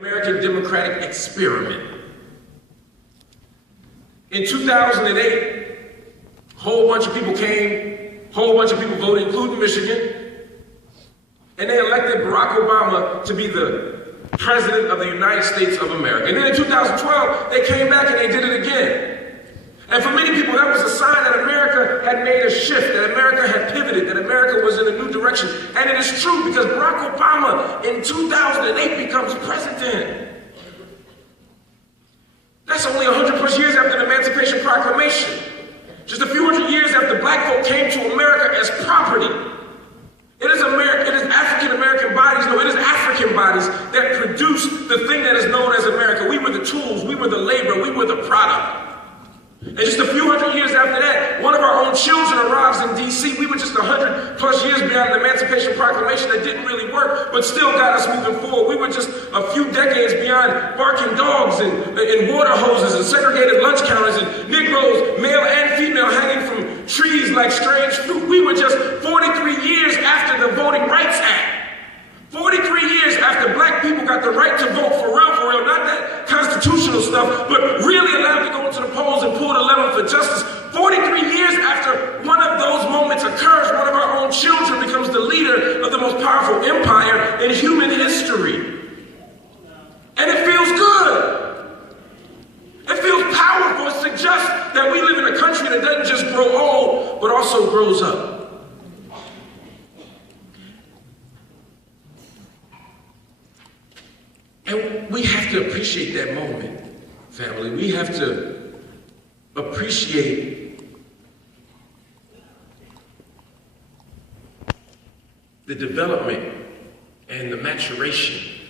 American democratic experiment. In 2008, a whole bunch of people came, a whole bunch of people voted, including Michigan, and they elected Barack Obama to be the President of the United States of America. And then in 2012, they came back and they did it again. And for many people, that was a sign that America had made a shift, that America had pivoted, that America was in a new direction. And it is true, because Barack Obama in 2008 becomes president. That's only 100 plus years after the Emancipation Proclamation. Just a few hundred years after black folk came to America as property. It is African American bodies, no, it is African bodies that produced the thing that is known as America. We were the tools, we were the labor, we were the product. And just a few hundred years after that, one of our own children arrives in DC. We were just 100 plus years beyond the Emancipation Proclamation that didn't really work, but still got us moving forward. We were just a few decades beyond barking dogs and water hoses and segregated lunch counters and Negroes, male and female, hanging from trees like strange fruit. We were just 43 years after the Voting Rights Act. 43 years after black people got the right to vote for real, not that constitutional stuff, but really allowed to go into the polls and pull the lever for justice. 43 years after one of those moments occurs, one of our own children becomes the leader of the most powerful empire in human history. And it feels good. It feels powerful. It suggests that we live in a country that doesn't just grow old, but also grows up. And we have to appreciate that moment, family. We have to appreciate the development and the maturation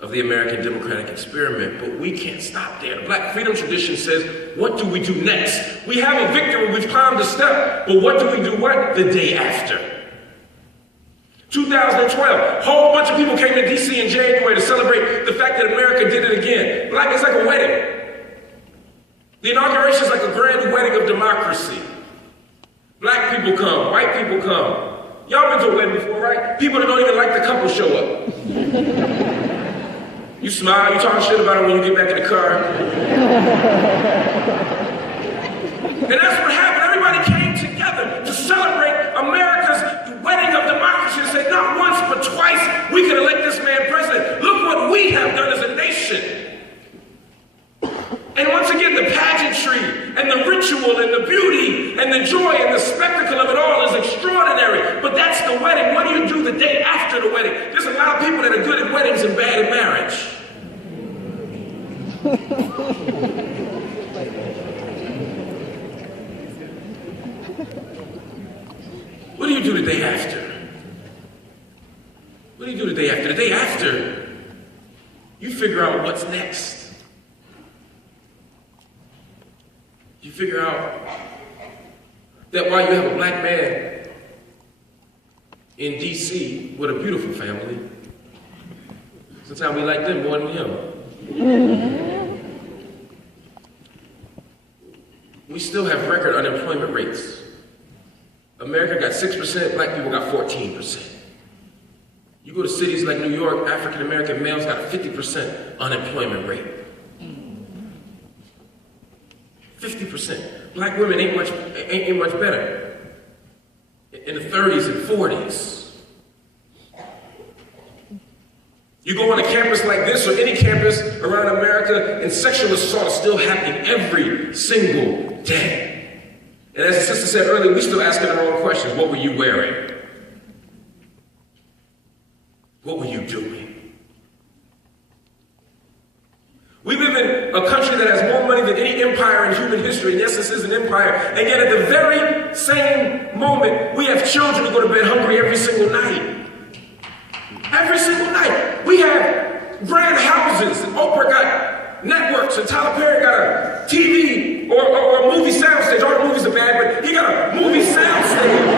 of the American democratic experiment, but we can't stop there. The Black freedom tradition says, what do we do next? We have a victory, we've climbed a step, but what do we do the day after? 2012, a whole bunch of people came to DC in January to celebrate the fact that America did it again. Black is like a wedding. The inauguration is like a grand wedding of democracy. Black people come, white people come. Y'all been to a wedding before, right? People that don't even like the couple show up. You smile, you talk shit about it when you get back in the car. And that's what happened. Everybody came together to celebrate America's wedding of democracy and say, not once, but twice, we can elect this man president. Look what we have done as a nation. And once again, the pageantry and the ritual and the beauty and the joy and the spectacle of it all is extraordinary. But that's the wedding. What do you do the day after the wedding? There's a lot of people that are good at weddings and bad at marriage. What do you do the day after? What do you do the day after? The day after, you figure out what's next. You figure out that while you have a black man in DC with a beautiful family, sometimes we like them more than him. We still have record unemployment rates. America got 6%, black people got 14%. You go to cities like New York, African American males got a 50% unemployment rate. 50%. Black women ain't much better. In the 30s and 40s. You go on a campus like this or any campus around America, and sexual assault is still happening every single day. And as the sister said earlier, we still asking the wrong questions. What were you wearing? What were you doing? We live in a country that has more money than any empire in human history. And yes, this is an empire. And yet at the very same moment, we have children who go to bed hungry every single night. Every single night. We have grand houses. And Oprah got networks, and Tyler Perry got a TV or a movie soundstage. All the movies are bad, but he got a movie soundstage.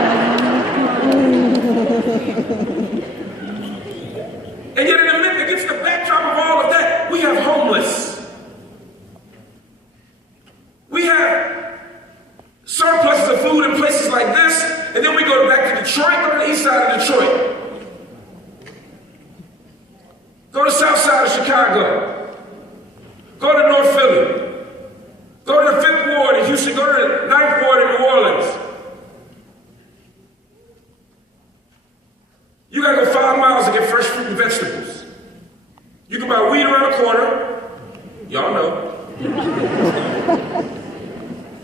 And yet against the backdrop of all of that, we have homeless. We have surpluses of food in places like this, and then we go back to Detroit, go to the east side of Detroit. Go to the south side of Chicago. should go to the Ninth Ward in New Orleans. You gotta go 5 miles to get fresh fruit and vegetables. You can buy weed around the corner. Y'all know.